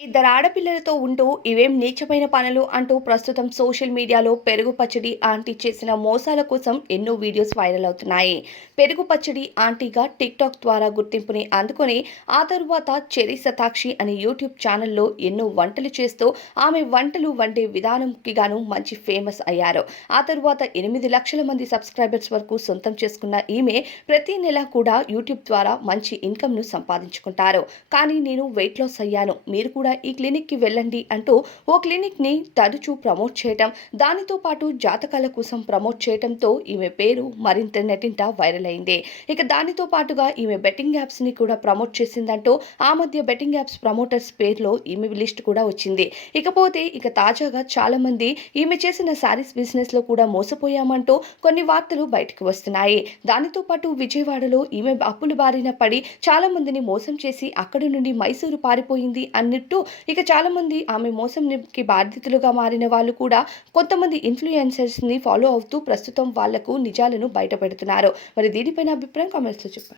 ఇద్దరు ఆడపిల్లలతో ఉంటూ ఇవేం నీచమైన పనులు అంటూ ప్రస్తుతం సోషల్ మీడియాలో పెరుగు పచ్చడి ఆంటీ చేసిన మోసాల కోసం ఎన్నో వీడియోస్ వైరల్ అవుతున్నాయి. పెరుగు పచ్చడి ఆంటీగా టిక్టాక్ ద్వారా గుర్తింపుని అందుకొని ఆ తరువాత చెరి శతాక్షి అనే యూట్యూబ్ ఛానల్లో ఎన్నో వంటలు చేస్తూ ఆమె వంటలు వండే విధానంకి గాను మంచి ఫేమస్ అయ్యారు. ఆ తరువాత 8 లక్షల మంది సబ్స్క్రైబర్స్ వరకు సొంతం చేసుకున్న ఈమె ప్రతి నెల కూడా యూట్యూబ్ ద్వారా మంచి ఇన్కమ్ను సంపాదించుకుంటారు. కానీ నేను వెయిట్ లాస్ అయ్యాను, మీరు కూడా ఈ క్లినిక్కి వెళ్ళండి అంటూ ఓ క్లినిక్ని తరచూ ప్రమోట్ చేయటం, దానితో పాటు జాతకాల కోసం ప్రమోట్ చేయటంతో ఈమె పేరు మరింత నెట్టింట వైరల్ అయింది. ఇక దానితో పాటుగా ఈమె బెట్టింగ్ యాప్స్ని కూడా ప్రమోట్ చేసిందంటూ ఆ మధ్య బెట్టింగ్ యాప్స్ ప్రమోటర్స్ పేరులో ఈమె లిస్ట్ కూడా వచ్చింది. ఇకపోతే తాజాగా చాలా మంది ఈమె చేసిన శారీస్ బిజినెస్ లో కూడా మోసపోయామంటూ కొన్ని వార్తలు బయటకు వస్తున్నాయి. దానితో పాటు విజయవాడలో ఈమె అప్పుల బారిన పడి చాలా మందిని మోసం చేసి అక్కడి నుండి మైసూరు పారిపోయింది అన్నట్టు చాలా మంది ఆమె మోసంకి బాధితులుగా మారిన వాళ్ళు కూడా కొంతమంది ఇన్ఫ్లుయెన్సర్స్ ని ఫాలో అవుతూ ప్రస్తుతం వాళ్లకు నిజాలను బయట పెడుతున్నారు. మరి దీనిపైన అభిప్రాయం కామెంట్స్ లో చెప్పండి.